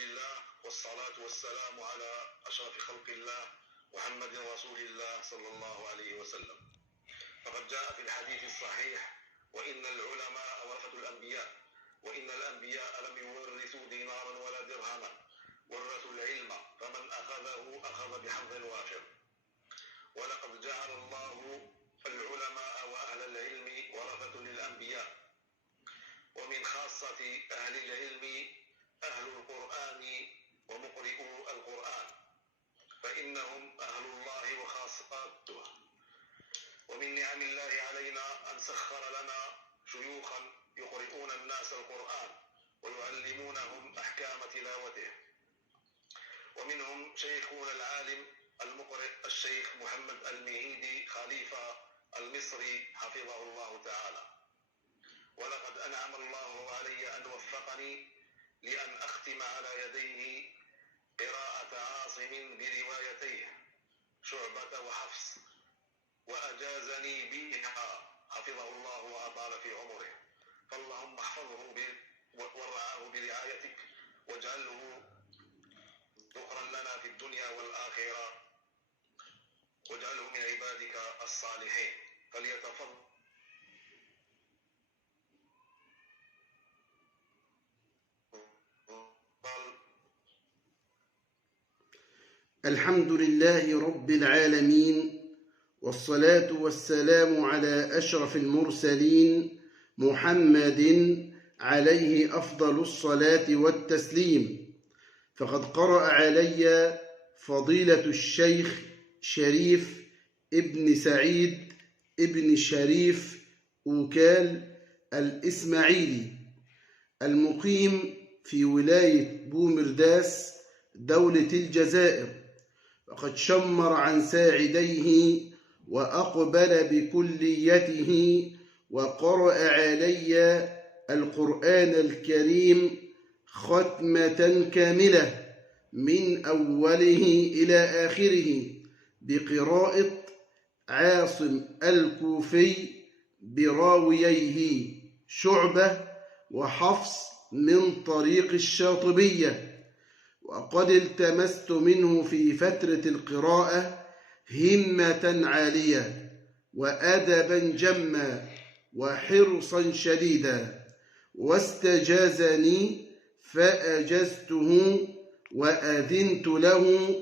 لله والصلاة والسلام على أشرف خلق الله محمد رسول الله صلى الله عليه وسلم. فقد جاء في الحديث الصحيح: وإن العلماء ورثة الأنبياء، وإن الأنبياء لم يورثوا دينارا ولا درهما، ورثوا العلم، فمن أخذه أخذ بحظ وافر. ولقد جعل الله العلماء وأهل العلم ورثة للأنبياء، ومن خاصة أهل العلم أهل القرآن ومقرئو القرآن، فإنهم أهل الله وخاصته. ومن نعم الله علينا أن سخر لنا شيوخا يقرئون الناس القرآن ويعلمونهم أحكام تلاوته. ومنهم شيخنا العالم المقرئ الشيخ محمد المهيدي خليفة المصري حفظه الله تعالى. ولقد أنعم الله علي أن وفقني لأن أختم على يديه قراءة عاصم بروايتيه شعبة وحفص، وأجازني بها حفظه الله وأطال في عمره. فاللهم احفظه ورعاه برعايتك، واجعله ذكرا لنا في الدنيا والآخرة، واجعله من عبادك الصالحين. فليتفضل. الحمد لله رب العالمين، والصلاة والسلام على أشرف المرسلين محمد عليه أفضل الصلاة والتسليم. فقد قرأ علي فضيلة الشيخ شريف ابن سعيد ابن شريف أوكال الإسماعيلي، المقيم في ولاية بومرداس دولة الجزائر، وقد شمر عن ساعديه وأقبل بكليته، وقرأ علي القرآن الكريم ختمة كاملة من أوله إلى آخره بقراءة عاصم الكوفي براوييه شعبة وحفص من طريق الشاطبية. وقد التمست منه في فترة القراءة همة عالية وأدبا جما وحرصا شديدا، واستجازني فأجزته وأذنت له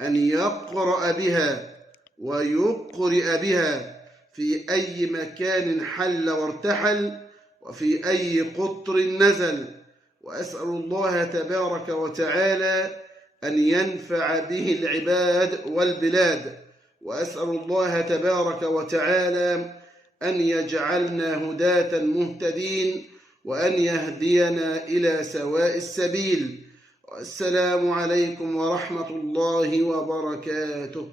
أن يقرأ بها ويقرئ بها في أي مكان حل وارتحل وفي أي قطر نزل. وأسأل الله تبارك وتعالى أن ينفع به العباد والبلاد، وأسأل الله تبارك وتعالى أن يجعلنا هداة مهتدين، وأن يهدينا إلى سواء السبيل. والسلام عليكم ورحمة الله وبركاته.